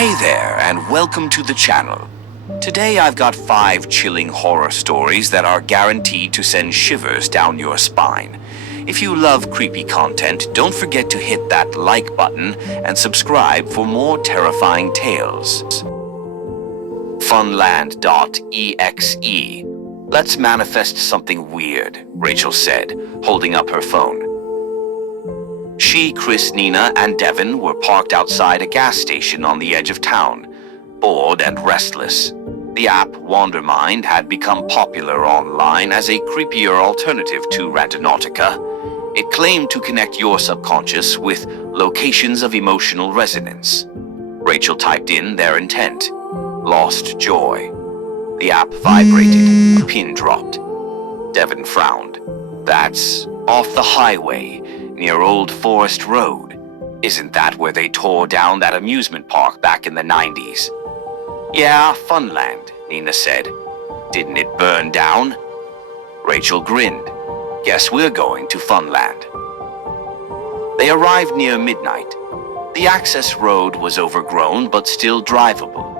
Hey there, and welcome to the channel. Today I've got 5 chilling horror stories that are guaranteed to send shivers down your spine. If you love creepy content, don't forget to hit that like button and subscribe for more terrifying tales. Funland.exe. Let's manifest something weird, Rachel said, holding up her phone. She, Chris, Nina, and Devin were parked outside a gas station on the edge of town, bored and restless. The app Wandermind had become popular online as a creepier alternative to Randonautica. It claimed to connect your subconscious with locations of emotional resonance. Rachel typed in their intent: lost joy. The app vibrated, a pin dropped. Devin frowned. That's off the highway, near Old Forest Road. Isn't that where they tore down that amusement park back in the 90s? Yeah, Funland, Nina said. Didn't it burn down? Rachel grinned. Guess we're going to Funland. They arrived near midnight. The access road was overgrown but still drivable.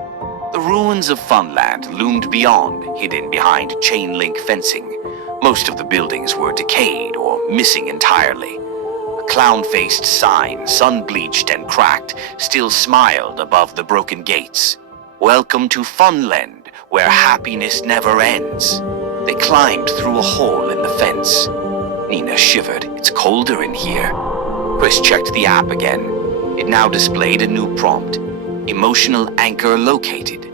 The ruins of Funland loomed beyond, hidden behind chain-link fencing. Most of the buildings were decayed or missing entirely. A clown-faced sign, sun-bleached and cracked, still smiled above the broken gates. Welcome to Funland, where happiness never ends. They climbed through a hole in the fence. Nina shivered. It's colder in here. Chris checked the app again. It now displayed a new prompt. Emotional anchor located.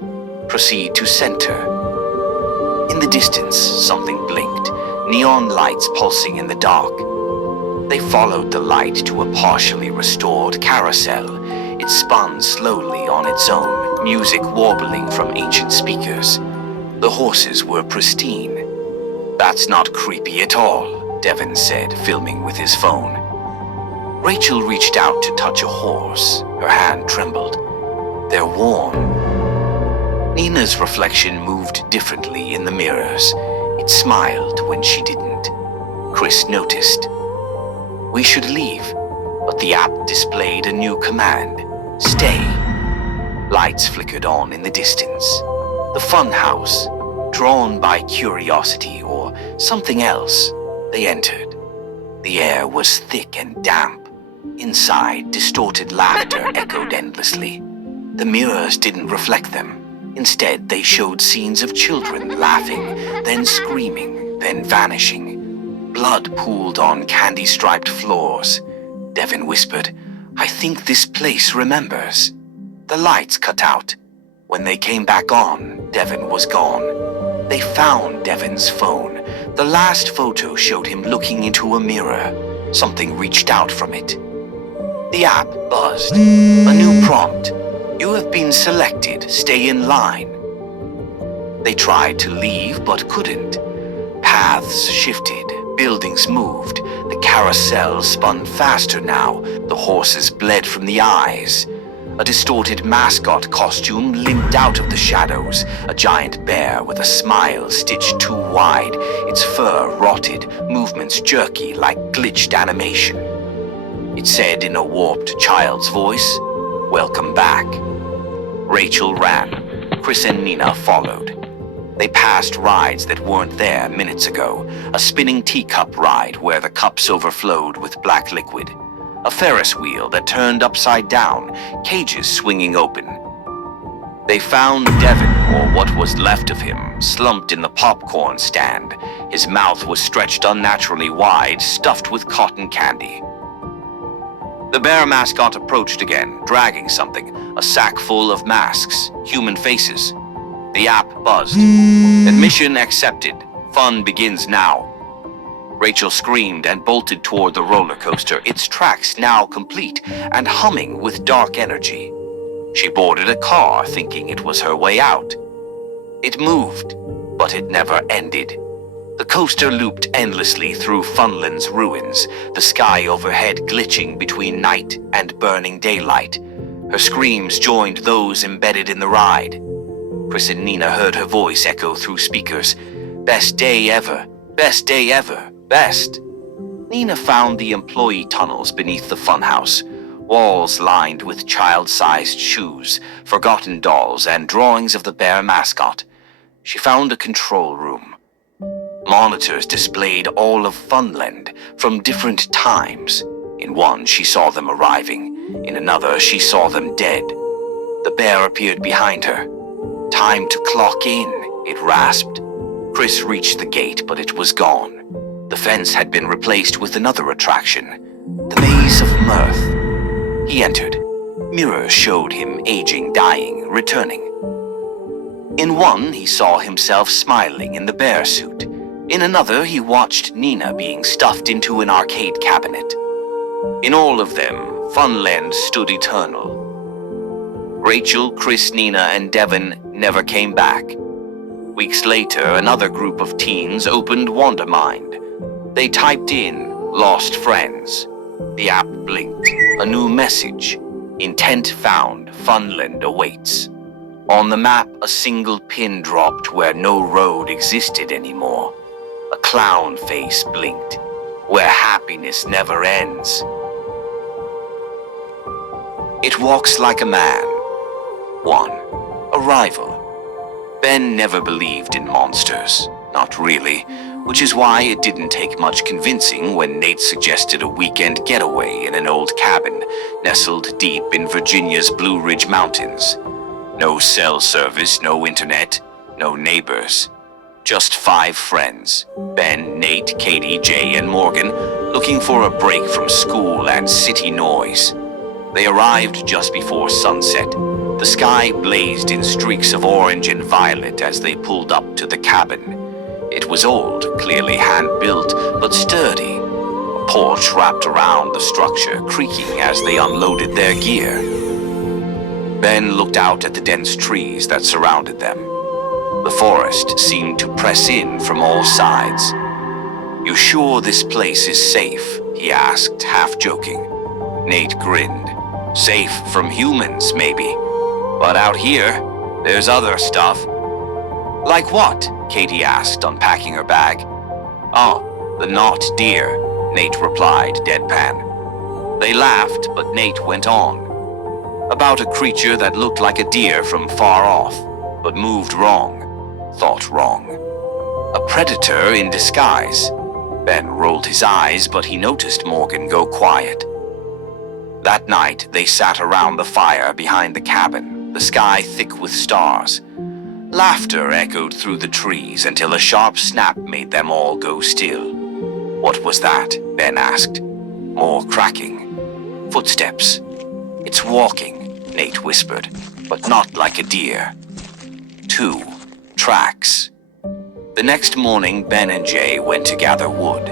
Proceed to center. In the distance, something blinked. Neon lights pulsing in the dark. They followed the light to a partially restored carousel. It spun slowly on its own, music warbling from ancient speakers. The horses were pristine. That's not creepy at all, Devin said, filming with his phone. Rachel reached out to touch a horse. Her hand trembled. They're warm. Nina's reflection moved differently in the mirrors. It smiled when she didn't. Chris noticed. We should leave, but the app displayed a new command. Stay. Lights flickered on in the distance. The fun house, drawn by curiosity or something else, they entered. The air was thick and damp. Inside, distorted laughter echoed endlessly. The mirrors didn't reflect them. Instead, they showed scenes of children laughing, then screaming, then vanishing. Blood pooled on candy-striped floors. Devin whispered, I think this place remembers. The lights cut out. When they came back on, Devin was gone. They found Devin's phone. The last photo showed him looking into a mirror. Something reached out from it. The app buzzed. A new prompt. You have been selected. Stay in line. They tried to leave but couldn't. Paths shifted. Buildings moved. The carousel spun faster now. The horses bled from the eyes. A distorted mascot costume limped out of the shadows. A giant bear with a smile stitched too wide. Its fur rotted, movements jerky like glitched animation. It said in a warped child's voice, Welcome back. Rachel ran. Chris and Nina followed. They passed rides that weren't there minutes ago. A spinning teacup ride where the cups overflowed with black liquid. A Ferris wheel that turned upside down, cages swinging open. They found Devin, or what was left of him, slumped in the popcorn stand. His mouth was stretched unnaturally wide, stuffed with cotton candy. The bear mascot approached again, dragging something, a sack full of masks, human faces. The app buzzed. Admission accepted. Fun begins now. Rachel screamed and bolted toward the roller coaster, its tracks now complete and humming with dark energy. She boarded a car, thinking it was her way out. It moved, but it never ended. The coaster looped endlessly through Funland's ruins, the sky overhead glitching between night and burning daylight. Her screams joined those embedded in the ride. Chris and Nina heard her voice echo through speakers. Best day ever. Best day ever. Best. Nina found the employee tunnels beneath the funhouse. Walls lined with child-sized shoes, forgotten dolls, and drawings of the bear mascot. She found a control room. Monitors displayed all of Funland from different times. In one, she saw them arriving. In another, she saw them dead. The bear appeared behind her. "Time to clock in," it rasped. Chris reached the gate, but it was gone. The fence had been replaced with another attraction, the Maze of Mirth. He entered. Mirrors showed him aging, dying, returning. In one, he saw himself smiling in the bear suit. In another, he watched Nina being stuffed into an arcade cabinet. In all of them, Funland stood eternal. Rachel, Chris, Nina, and Devin never came back. Weeks later, another group of teens opened Wondermind. They typed in, "Lost friends." The app blinked. A new message. "Intent found. Funland awaits." On the map, a single pin dropped where no road existed anymore. A clown face blinked. "Where happiness never ends." It walks like a man. 1. Arrival. Ben never believed in monsters. Not really, which is why it didn't take much convincing when Nate suggested a weekend getaway in an old cabin nestled deep in Virginia's Blue Ridge Mountains. No cell service, no internet, no neighbors. Just 5 friends, Ben, Nate, Katie, Jay, and Morgan, looking for a break from school and city noise. They arrived just before sunset. The sky blazed in streaks of orange and violet as they pulled up to the cabin. It was old, clearly hand-built, but sturdy. A porch wrapped around the structure, creaking as they unloaded their gear. Ben looked out at the dense trees that surrounded them. The forest seemed to press in from all sides. "You sure this place is safe?" he asked, half joking. Nate grinned. "Safe from humans, maybe. But out here, there's other stuff." "Like what?" Katie asked, unpacking her bag. "Oh, the not deer," Nate replied, deadpan. They laughed, but Nate went on. "About a creature that looked like a deer from far off, but moved wrong, thought wrong. A predator in disguise." Ben rolled his eyes, but he noticed Morgan go quiet. That night, they sat around the fire behind the cabin, the sky thick with stars. Laughter echoed through the trees until a sharp snap made them all go still. "What was that?" Ben asked. More cracking. Footsteps. "It's walking," Nate whispered, "but not like a deer." 2. Tracks. The next morning, Ben and Jay went to gather wood.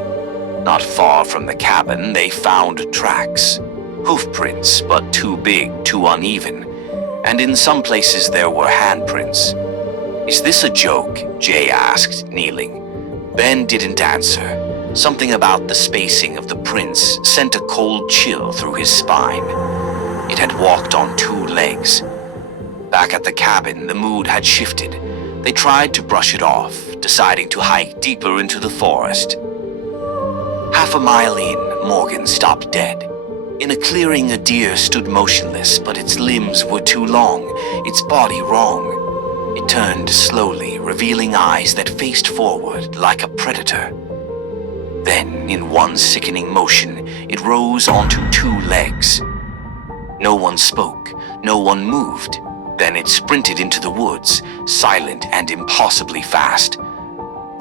Not far from the cabin, they found tracks. Hoofprints, but too big, too uneven. And in some places there were handprints. "Is this a joke?" Jay asked, kneeling. Ben didn't answer. Something about the spacing of the prints sent a cold chill through his spine. It had walked on 2 legs. Back at the cabin, the mood had shifted. They tried to brush it off, deciding to hike deeper into the forest. Half a mile in, Morgan stopped dead. In a clearing, a deer stood motionless, but its limbs were too long, its body wrong. It turned slowly, revealing eyes that faced forward like a predator. Then, in one sickening motion, it rose onto 2 legs. No one spoke, no one moved. Then it sprinted into the woods, silent and impossibly fast.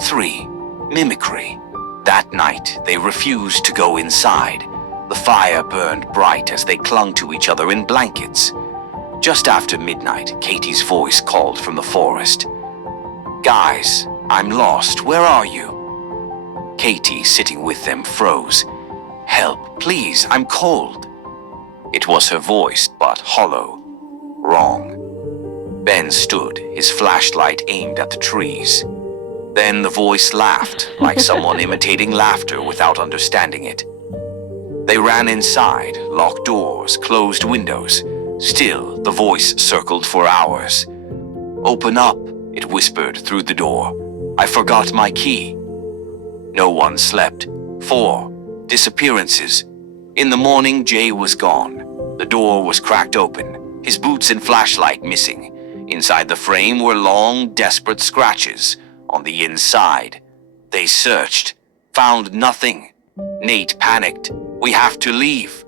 3. Mimicry. That night, they refused to go inside. The fire burned bright as they clung to each other in blankets. Just after midnight, Katie's voice called from the forest. "Guys, I'm lost. Where are you?" Katie, sitting with them, froze. "Help, please, I'm cold." It was her voice, but hollow. Wrong. Ben stood, his flashlight aimed at the trees. Then the voice laughed, like someone imitating laughter without understanding it. They ran inside, locked doors, closed windows. Still, the voice circled for hours. "Open up," it whispered through the door. "I forgot my key." No one slept. 4. Disappearances. In the morning, Jay was gone. The door was cracked open, his boots and flashlight missing. Inside the frame were long, desperate scratches. On the inside, they searched, found nothing. Nate panicked. "We have to leave."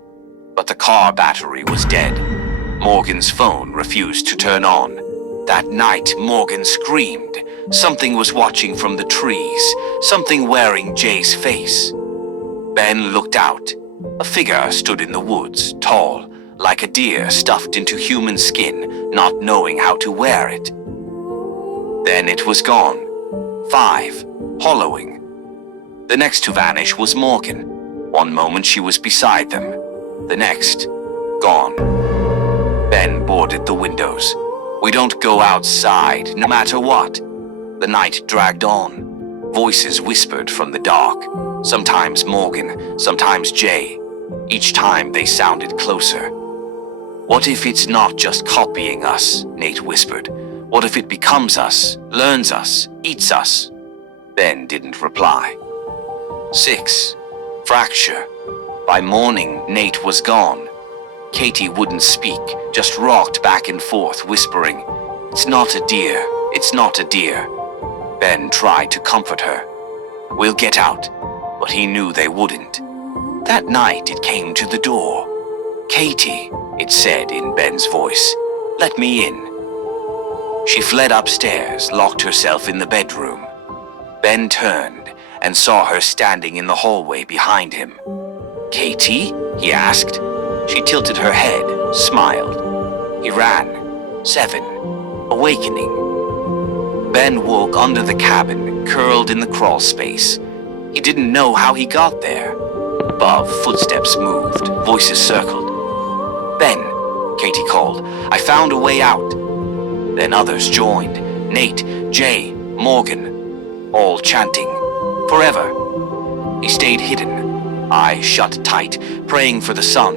But the car battery was dead. Morgan's phone refused to turn on. That night, Morgan screamed. Something was watching from the trees, something wearing Jay's face. Ben looked out. A figure stood in the woods, tall, like a deer stuffed into human skin, not knowing how to wear it. Then it was gone. 5, hollowing. The next to vanish was Morgan. One moment she was beside them, the next, gone. Ben boarded the windows. "We don't go outside, no matter what." The night dragged on. Voices whispered from the dark. Sometimes Morgan, sometimes Jay. Each time they sounded closer. "What if it's not just copying us?" Nate whispered. "What if it becomes us, learns us, eats us?" Ben didn't reply. 6, fracture. By morning, Nate was gone. Katie wouldn't speak, just rocked back and forth, whispering, "It's not a deer, it's not a deer." Ben tried to comfort her. "We'll get out," but he knew they wouldn't. That night it came to the door. "Katie," it said in Ben's voice, "let me in." She fled upstairs, locked herself in the bedroom. Ben turned and saw her standing in the hallway behind him. "Katie?" he asked. She tilted her head, smiled. He ran. 7, awakening. Ben woke under the cabin, curled in the crawl space. He didn't know how he got there. Above, footsteps moved, voices circled. "Ben," Katie called, "I found a way out." Then others joined. Nate, Jay, Morgan, all chanting, "Forever." He stayed hidden, eyes shut tight, praying for the sun.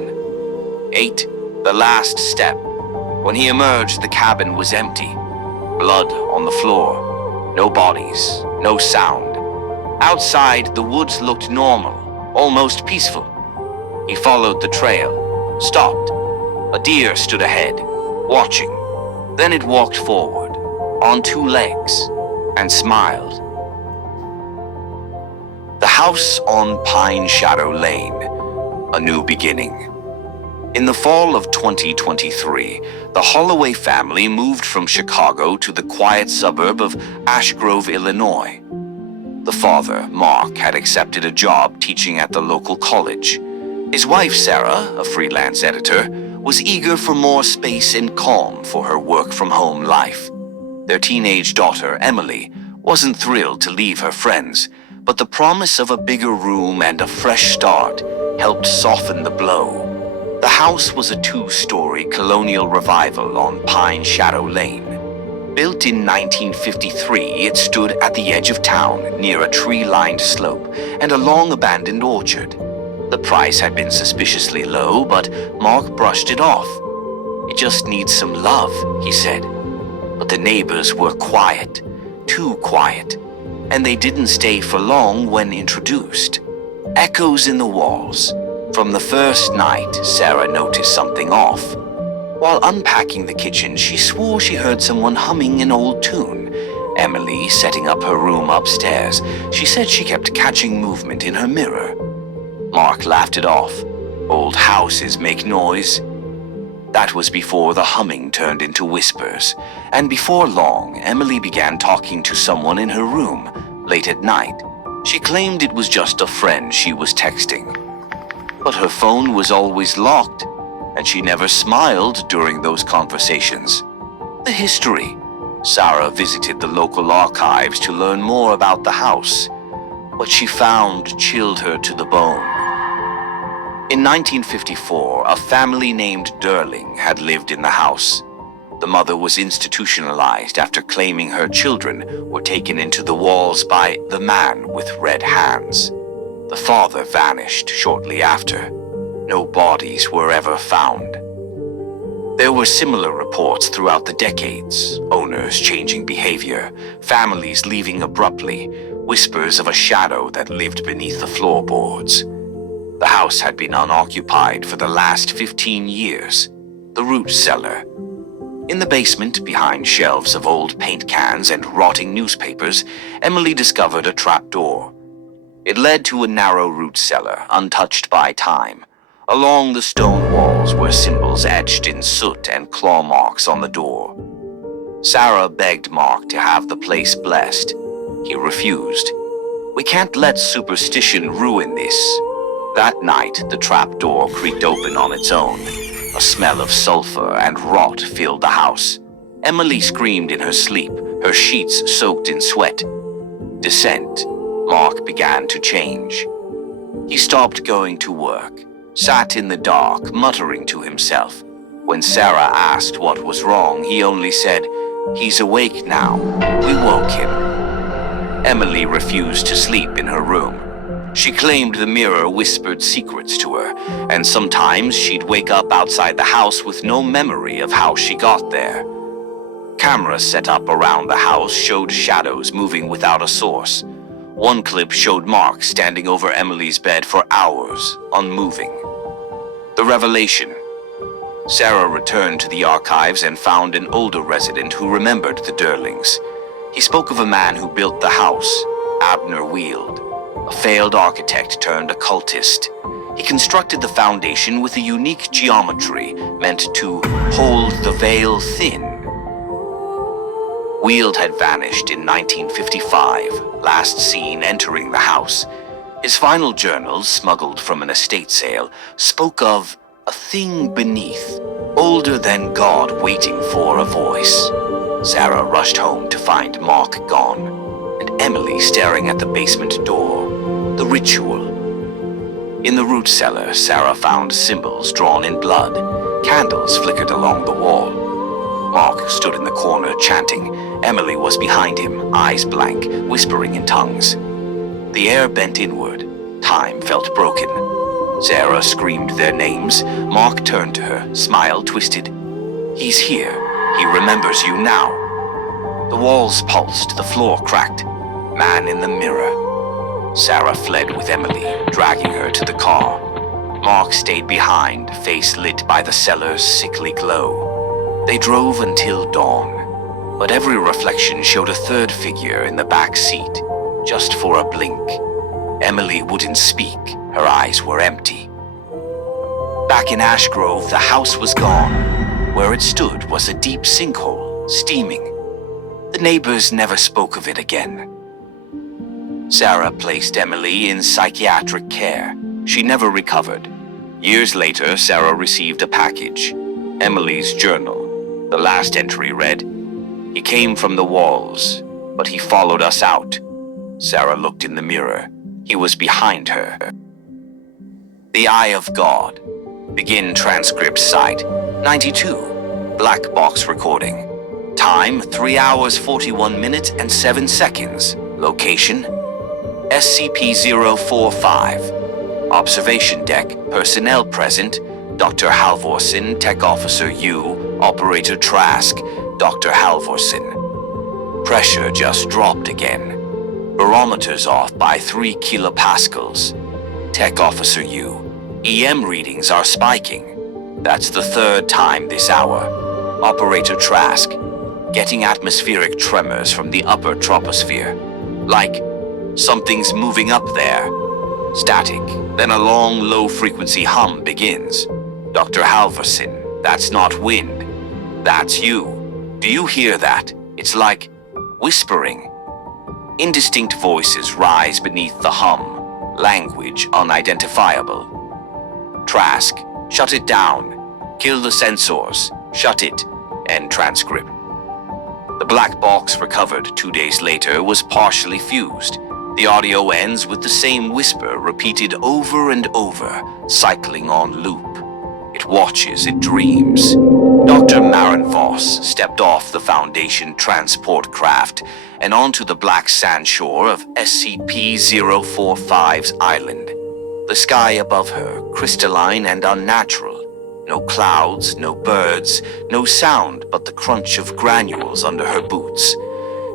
8, the last step. When he emerged, the cabin was empty. Blood on the floor. No bodies, no sound. Outside, the woods looked normal, almost peaceful. He followed the trail, stopped. A deer stood ahead, watching. Then it walked forward, on 2 legs, and smiled. The house on Pine Shadow Lane. A new beginning. In the fall of 2023, the Holloway family moved from Chicago to the quiet suburb of Ash Grove, Illinois. The father, Mark, had accepted a job teaching at the local college. His wife, Sarah, a freelance editor, was eager for more space and calm for her work-from-home life. Their teenage daughter, Emily, wasn't thrilled to leave her friends, but the promise of a bigger room and a fresh start helped soften the blow. The house was a 2-story colonial revival on Pine Shadow Lane. Built in 1953, it stood at the edge of town near a tree-lined slope and a long-abandoned orchard. The price had been suspiciously low, but Mark brushed it off. "It just needs some love," he said. But the neighbors were quiet, too quiet, and they didn't stay for long when introduced. Echoes in the walls. From the first night, Sarah noticed something off. While unpacking the kitchen, she swore she heard someone humming an old tune. Emily, setting up her room upstairs, she said she kept catching movement in her mirror. Mark laughed it off. "Old houses make noise." That was before the humming turned into whispers, and before long, Emily began talking to someone in her room, late at night. She claimed it was just a friend she was texting. But her phone was always locked, and she never smiled during those conversations. The history. Sarah visited the local archives to learn more about the house. What she found chilled her to the bone. In 1954, a family named Durling had lived in the house. The mother was institutionalized after claiming her children were taken into the walls by the man with red hands. The father vanished shortly after. No bodies were ever found. There were similar reports throughout the decades, owners changing behavior, families leaving abruptly, whispers of a shadow that lived beneath the floorboards. The house had been unoccupied for the last 15 years. The root cellar. In the basement, behind shelves of old paint cans and rotting newspapers, Emily discovered a trapdoor. It led to a narrow root cellar, untouched by time. Along the stone walls were symbols etched in soot and claw marks on the door. Sarah begged Mark to have the place blessed. He refused. "We can't let superstition ruin this." That night, the trapdoor creaked open on its own. A smell of sulfur and rot filled the house. Emily screamed in her sleep, her sheets soaked in sweat. Descent. Mark began to change. He stopped going to work, sat in the dark, muttering to himself. When Sarah asked what was wrong, he only said, "He's awake now. We woke him." Emily refused to sleep in her room. She claimed the mirror whispered secrets to her, and sometimes she'd wake up outside the house with no memory of how she got there. Cameras set up around the house showed shadows moving without a source. One clip showed Mark standing over Emily's bed for hours, unmoving. The revelation. Sarah returned to the archives and found an older resident who remembered the Durlings. He spoke of a man who built the house, Abner Wield, a failed architect turned occultist. He constructed the foundation with a unique geometry meant to hold the veil thin. Wield had vanished in 1955, last seen entering the house. His final journals, smuggled from an estate sale, spoke of a thing beneath, older than God waiting for a voice. Sarah rushed home to find Mark gone, and Emily staring at the basement door. The ritual. In the root cellar, Sarah found symbols drawn in blood. Candles flickered along the wall. Mark stood in the corner chanting. Emily was behind him, eyes blank, whispering in tongues. The air bent inward. Time felt broken. Sarah screamed their names. Mark turned to her, smile twisted. "He's here. He remembers you now." The walls pulsed, the floor cracked. Man in the mirror. Sarah fled with Emily, dragging her to the car. Mark stayed behind, face lit by the cellar's sickly glow. They drove until dawn, but every reflection showed a third figure in the back seat, just for a blink. Emily wouldn't speak, her eyes were empty. Back in Ash Grove, the house was gone. Where it stood was a deep sinkhole, steaming. The neighbors never spoke of it again. Sarah placed Emily in psychiatric care. She never recovered. Years later, Sarah received a package. Emily's journal. The last entry read, "He came from the walls, but he followed us out." Sarah looked in the mirror. He was behind her. The Eye of God. Begin transcript site. 92. Black box recording. Time 3 hours 41 minutes and 7 seconds. Location SCP-045. Observation deck. Personnel present. Dr. Halvorsen, Tech Officer U, Operator Trask, Dr. Halvorsen. Pressure just dropped again. Barometers off by 3 kilopascals. Tech Officer U. EM readings are spiking. That's the third time this hour. Operator Trask. Getting atmospheric tremors from the upper troposphere. Like something's moving up there. Static. Then a long, low-frequency hum begins. Dr. Halvorsen, that's not wind. That's you. Do you hear that? It's like whispering. Indistinct voices rise beneath the hum. Language unidentifiable. Trask, shut it down. Kill the sensors. Shut it. End transcript. The black box recovered 2 days later was partially fused. The audio ends with the same whisper repeated over and over, cycling on loop. It watches, it dreams. Dr. Maren Voss stepped off the Foundation transport craft and onto the black sand shore of SCP-045's island. The sky above her, crystalline and unnatural. No clouds, no birds, no sound but the crunch of granules under her boots.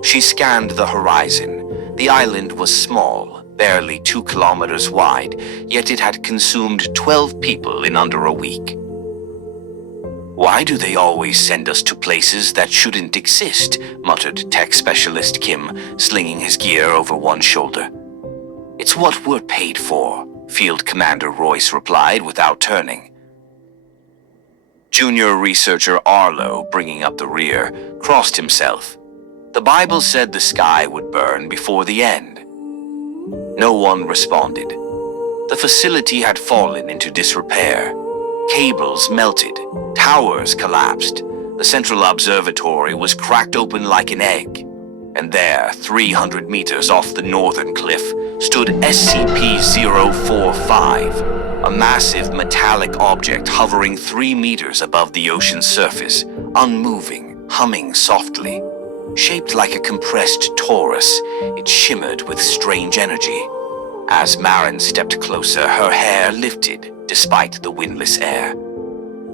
She scanned the horizon. The island was small, barely 2 kilometers wide, yet it had consumed 12 people in under a week. "Why do they always send us to places that shouldn't exist?" muttered tech specialist Kim, slinging his gear over one shoulder. "It's what we're paid for," Field Commander Royce replied without turning. Junior researcher Arlo, bringing up the rear, crossed himself. The Bible said the sky would burn before the end. No one responded. The facility had fallen into disrepair. Cables melted, towers collapsed. The central observatory was cracked open like an egg. And there, 300 meters off the northern cliff, stood SCP-045, a massive metallic object hovering 3 meters above the ocean's surface, unmoving, humming softly. Shaped like a compressed torus, it shimmered with strange energy. As Marin stepped closer, her hair lifted despite the windless air.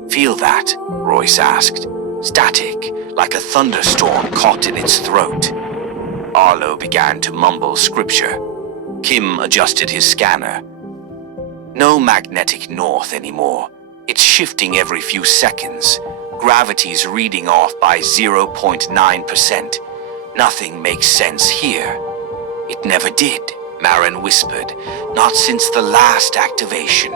"Feel that?" Royce asked. "Static, like a thunderstorm caught in its throat." Arlo began to mumble scripture. Kim adjusted his scanner. "No magnetic north anymore. It's shifting every few seconds. Gravity's reading off by 0.9%. Nothing makes sense here." "It never did," Marin whispered. "Not since the last activation."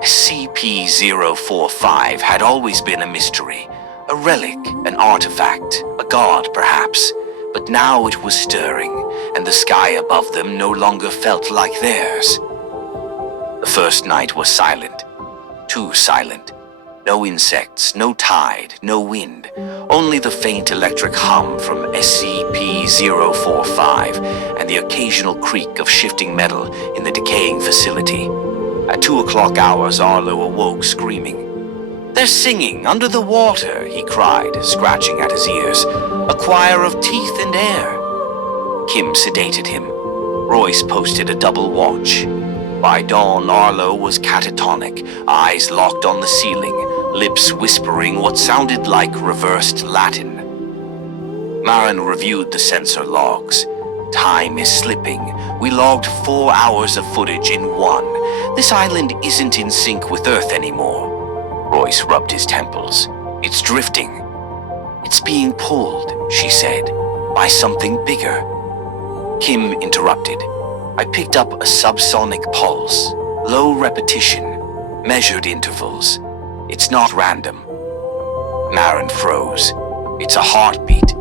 SCP-045 had always been a mystery, a relic, an artifact, a god perhaps. But now it was stirring, and the sky above them no longer felt like theirs. The first night was silent. Too silent. No insects, no tide, no wind. Only the faint electric hum from SCP-045 and the occasional creak of shifting metal in the decaying facility. At 2 o'clock hours, Arlo awoke screaming. "They're singing under the water," he cried, scratching at his ears. "A choir of teeth and air." Kim sedated him. Royce posted a double watch. By dawn, Arlo was catatonic, eyes locked on the ceiling, lips whispering what sounded like reversed Latin. Marin reviewed the sensor logs. "Time is slipping. We logged 4 hours of footage in 1. This island isn't in sync with Earth anymore." Royce rubbed his temples. "It's drifting." "It's being pulled," she said, "by something bigger." Kim interrupted. "I picked up a subsonic pulse, low repetition, measured intervals. It's not random." Marin froze. "It's a heartbeat."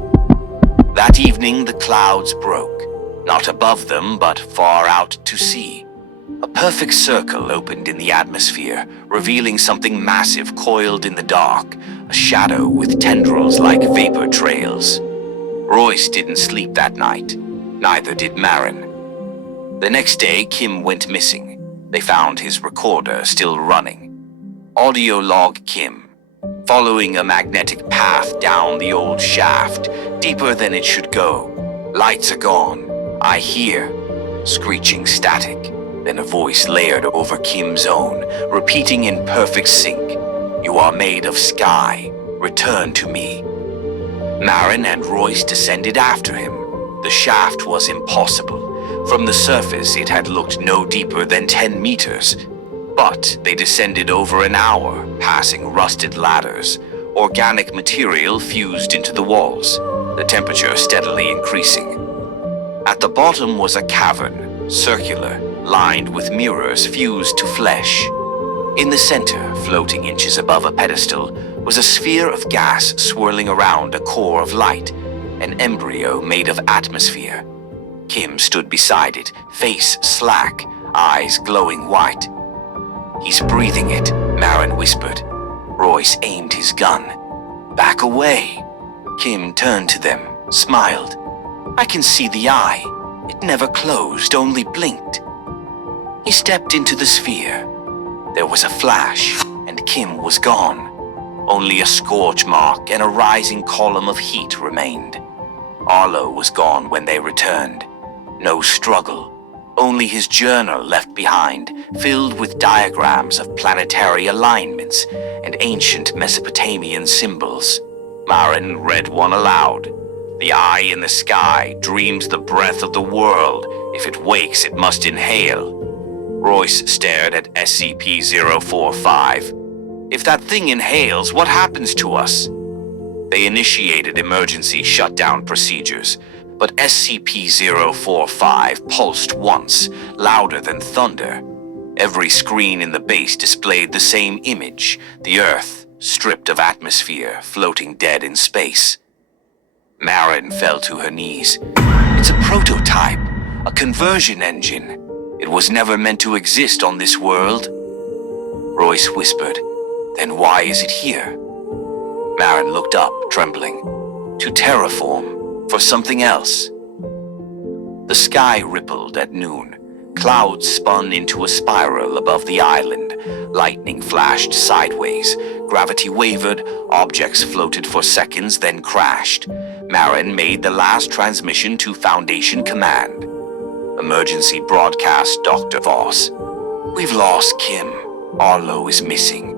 That evening the clouds broke, not above them but far out to sea. A perfect circle opened in the atmosphere, revealing something massive coiled in the dark, a shadow with tendrils like vapor trails. Royce didn't sleep that night. Neither did Marin. The next day, Kim went missing. They found his recorder still running. Audio log Kim. Following a magnetic path down the old shaft, deeper than it should go. Lights are gone. I hear. Screeching static. Then a voice layered over Kim's own, repeating in perfect sync. "You are made of sky. Return to me." Marin and Royce descended after him. The shaft was impossible. From the surface, it had looked no deeper than 10 meters. But they descended over an hour, passing rusted ladders. Organic material fused into the walls, the temperature steadily increasing. At the bottom was a cavern, circular, lined with mirrors fused to flesh. In the center, floating inches above a pedestal, was a sphere of gas swirling around a core of light, an embryo made of atmosphere. Kim stood beside it, face slack, eyes glowing white. "He's breathing it," Marin whispered. Royce aimed his gun. "Back away." Kim turned to them, smiled. "I can see the eye. It never closed, only blinked." He stepped into the sphere. There was a flash, and Kim was gone. Only a scorch mark and a rising column of heat remained. Arlo was gone when they returned. No struggle. Only his journal left behind, filled with diagrams of planetary alignments and ancient Mesopotamian symbols. Marin read one aloud. "The eye in the sky dreams the breath of the world. If it wakes, it must inhale. Royce stared at SCP-045. If that thing inhales, what happens to us? They initiated emergency shutdown procedures, but SCP-045 pulsed once, louder than thunder. Every screen in the base displayed the same image, the Earth, stripped of atmosphere, floating dead in space. Marin fell to her knees. It's a prototype, a conversion engine. It was never meant to exist on this world. Royce whispered, "Then why is it here?" Marin looked up, trembling. To terraform, for something else. The sky rippled at noon. Clouds spun into a spiral above the island. Lightning flashed sideways. Gravity wavered. Objects floated for seconds, then crashed. Marin made the last transmission to Foundation Command. Emergency broadcast, Dr. Voss. "We've lost Kim. Arlo is missing.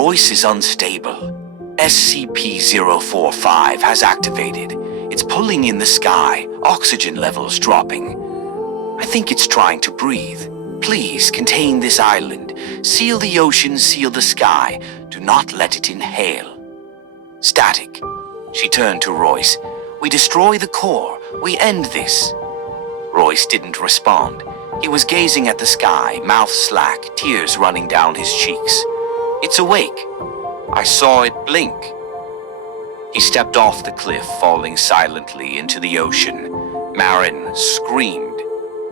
Royce is unstable. SCP-045 has activated. It's pulling in the sky, oxygen levels dropping. I think it's trying to breathe. Please contain this island. Seal the ocean, seal the sky. Do not let it inhale." Static. She turned to Royce. "We destroy the core. We end this." Royce didn't respond. He was gazing at the sky, mouth slack, tears running down his cheeks. "It's awake. I saw it blink." He stepped off the cliff, falling silently into the ocean. Marin screamed.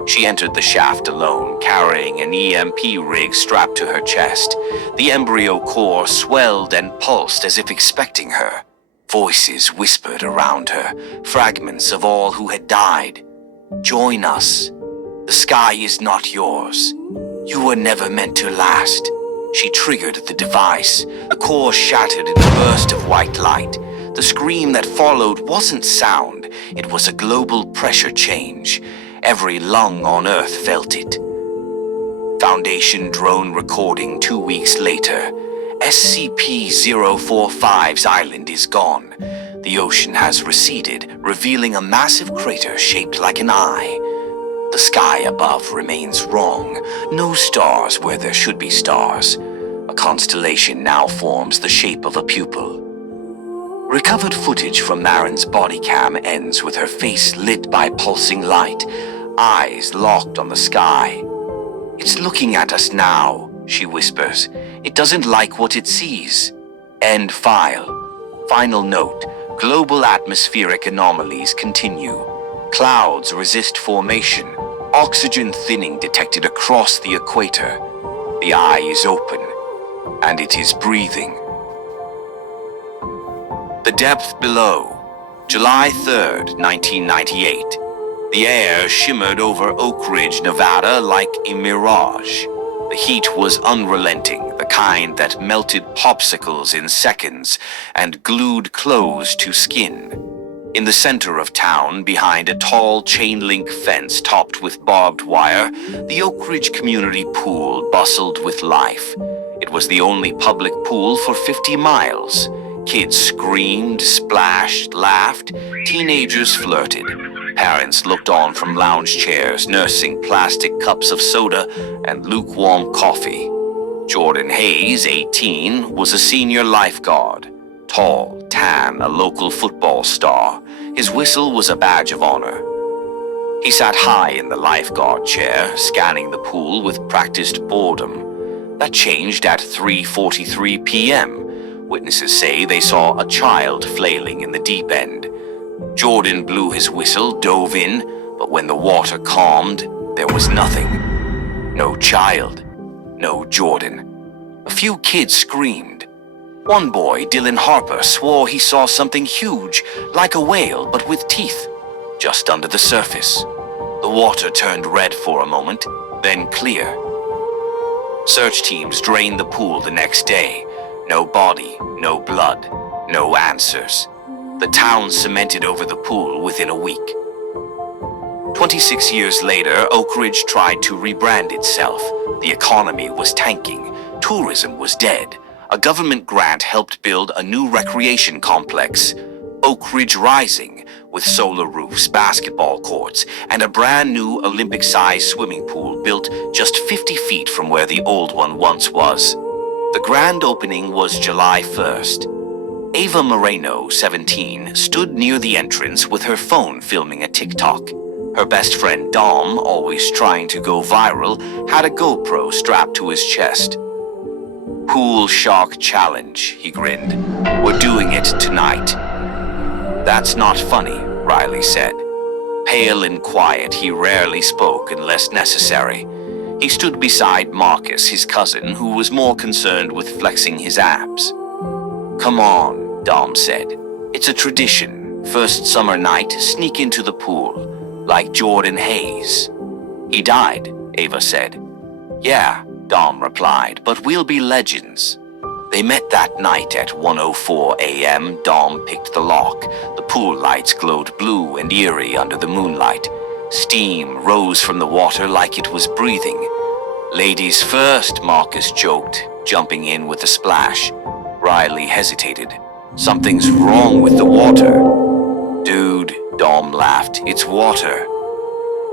She entered the shaft alone, carrying an EMP rig strapped to her chest. The embryo core swelled and pulsed as if expecting her. Voices whispered around her, fragments of all who had died. "Join us. The sky is not yours. You were never meant to last." She triggered the device. The core shattered in a burst of white light. The scream that followed wasn't sound. It was a global pressure change. Every lung on Earth felt it. Foundation drone recording 2 weeks later. SCP-045's island is gone. The ocean has receded, revealing a massive crater shaped like an eye. The sky above remains wrong. No stars where there should be stars. A constellation now forms the shape of a pupil. Recovered footage from Marin's body cam ends with her face lit by pulsing light, eyes locked on the sky. "It's looking at us now," she whispers. "It doesn't like what it sees." End file. Final note. Global atmospheric anomalies continue. Clouds resist formation. Oxygen thinning detected across the equator. The eye is open, and it is breathing. The depth below. July 3rd, 1998. The air shimmered over Oak Ridge, Nevada like a mirage. The heat was unrelenting, the kind that melted popsicles in seconds and glued clothes to skin. In the center of town, behind a tall chain-link fence topped with barbed wire, the Oak Ridge Community Pool bustled with life. It was the only public pool for 50 miles. Kids screamed, splashed, laughed. Teenagers flirted. Parents looked on from lounge chairs, nursing plastic cups of soda and lukewarm coffee. Jordan Hayes, 18, was a senior lifeguard. Tall, tan, a local football star. His whistle was a badge of honor. He sat high in the lifeguard chair, scanning the pool with practiced boredom. That changed at 3:43 p.m. Witnesses say they saw a child flailing in the deep end. Jordan blew his whistle, dove in, but when the water calmed, there was nothing. No child. No Jordan. A few kids screamed. One boy, Dylan Harper, swore he saw something huge, like a whale, but with teeth, just under the surface. The water turned red for a moment, then clear. Search teams drained the pool the next day. No body, no blood, no answers. The town cemented over the pool within a week. 26 years later, Oak Ridge tried to rebrand itself. The economy was tanking. Tourism was dead. A government grant helped build a new recreation complex, Oak Ridge Rising, with solar roofs, basketball courts, and a brand new Olympic-sized swimming pool built just 50 feet from where the old one once was. The grand opening was July 1st. Ava Moreno, 17, stood near the entrance with her phone filming a TikTok. Her best friend Dom, always trying to go viral, had a GoPro strapped to his chest. "Pool Shark Challenge," he grinned. "We're doing it tonight." "That's not funny," Riley said. Pale and quiet, he rarely spoke unless necessary. He stood beside Marcus, his cousin, who was more concerned with flexing his abs. "Come on," Dom said. "It's a tradition. First summer night, sneak into the pool, like Jordan Hayes." "He died," Ava said. "Yeah," Dom replied, "but we'll be legends." They met that night at 1:04 a.m. Dom picked the lock. The pool lights glowed blue and eerie under the moonlight. Steam rose from the water like it was breathing. "Ladies first," Marcus joked, jumping in with a splash. Riley hesitated. "Something's wrong with the water." "Dude," Dom laughed, "it's water."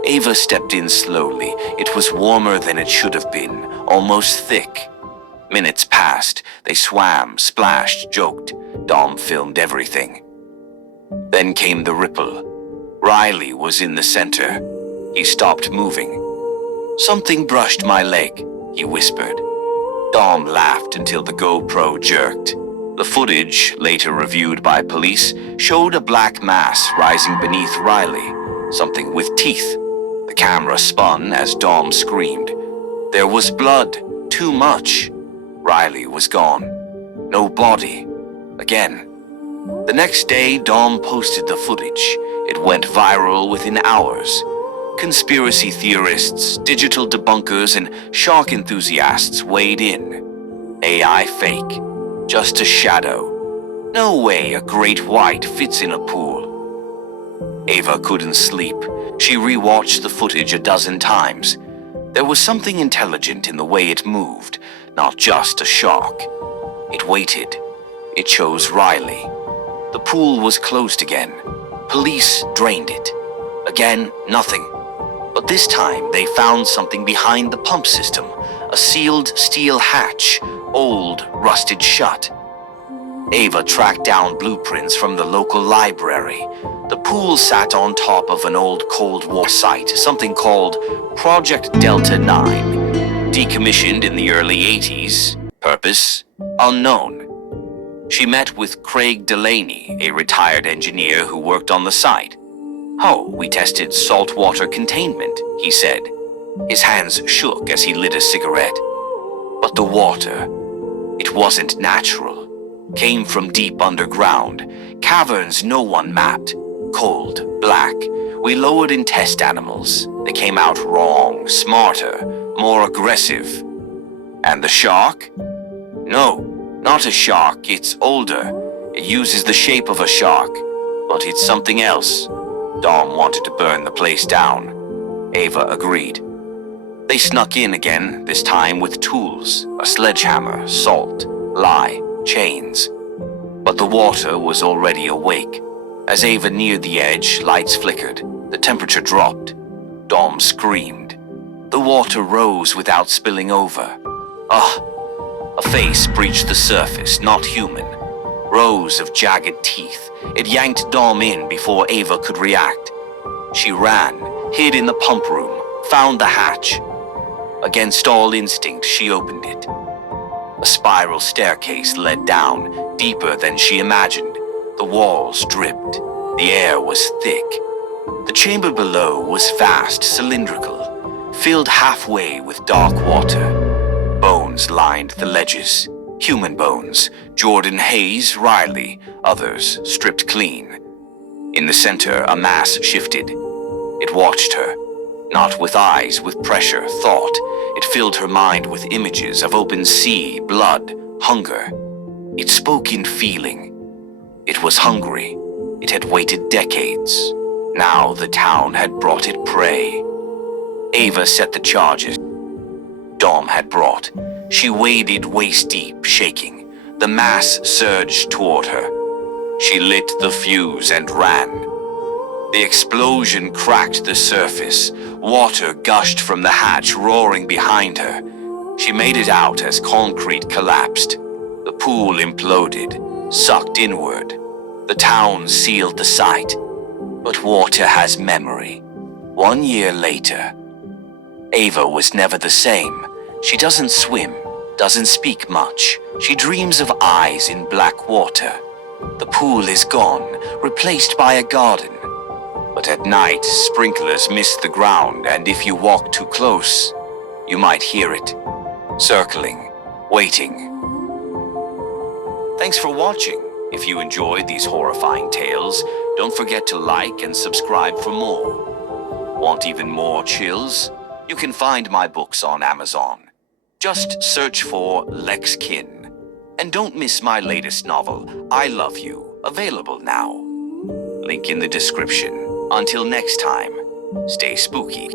Ava stepped in slowly. It was warmer than it should have been, almost thick. Minutes passed. They swam, splashed, joked. Dom filmed everything. Then came the ripple. Riley was in the center. He stopped moving. "Something brushed my leg," he whispered. Dom laughed until the GoPro jerked. The footage, later reviewed by police, showed a black mass rising beneath Riley, something with teeth. The camera spun as Dom screamed. There was blood, too much. Riley was gone. No body. Again. The next day, Dom posted the footage. It went viral within hours. Conspiracy theorists, digital debunkers, and shark enthusiasts weighed in. AI fake. Just a shadow. No way a great white fits in a pool. Ava couldn't sleep. She rewatched the footage a dozen times. There was something intelligent in the way it moved, not just a shark. It waited. It chose Riley. The pool was closed again. Police drained it. Again, nothing. But this time they found something behind the pump system, a sealed steel hatch, old, rusted shut. Ava tracked down blueprints from the local library. The pool sat on top of an old Cold War site, something called Project Delta 9, decommissioned in the early 80s. Purpose? Unknown. She met with Craig Delaney, a retired engineer who worked on the site. "Oh, we tested saltwater containment," he said. His hands shook as he lit a cigarette. But the water, it wasn't natural. Came from deep underground, caverns no one mapped, cold, black. We lowered in test animals. They came out wrong, smarter, more aggressive. And the shark? No, not a shark, it's older. It uses the shape of a shark, but it's something else. Dom wanted to burn the place down. Ava agreed. They snuck in again, this time with tools, a sledgehammer, salt, lye, chains. But the water was already awake. As Ava neared the edge, lights flickered. The temperature dropped. Dom screamed. The water rose without spilling over. A face breached the surface, not human. Rows of jagged teeth. It yanked Dom in before Ava could react. She ran, hid in the pump room, found the hatch. Against all instinct, she opened it. A spiral staircase led down, deeper than she imagined. The walls dripped. The air was thick. The chamber below was vast, cylindrical, filled halfway with dark water. Bones lined the ledges. Human bones. Jordan Hayes, Riley, others stripped clean. In the center, a mass shifted. It watched her. Not with eyes, with pressure, thought. It filled her mind with images of open sea, blood, hunger. It spoke in feeling. It was hungry. It had waited decades. Now the town had brought it prey. Ava set the charges Dom had brought. She waded waist-deep, shaking. The mass surged toward her. She lit the fuse and ran. The explosion cracked the surface. Water gushed from the hatch, roaring behind her. She made it out as concrete collapsed. The pool imploded, sucked inward. The town sealed the site. But water has memory. 1 year later, Ava was never the same. She doesn't swim, doesn't speak much. She dreams of eyes in black water. The pool is gone, replaced by a garden. But at night, sprinklers mist the ground, and if you walk too close, you might hear it, circling, waiting. Thanks for watching. If you enjoyed these horrifying tales, don't forget to like and subscribe for more. Want even more chills? You can find my books on Amazon. Just search for Lex Kin. And don't miss my latest novel, I Love You, available now. Link in the description. Until next time, stay spooky.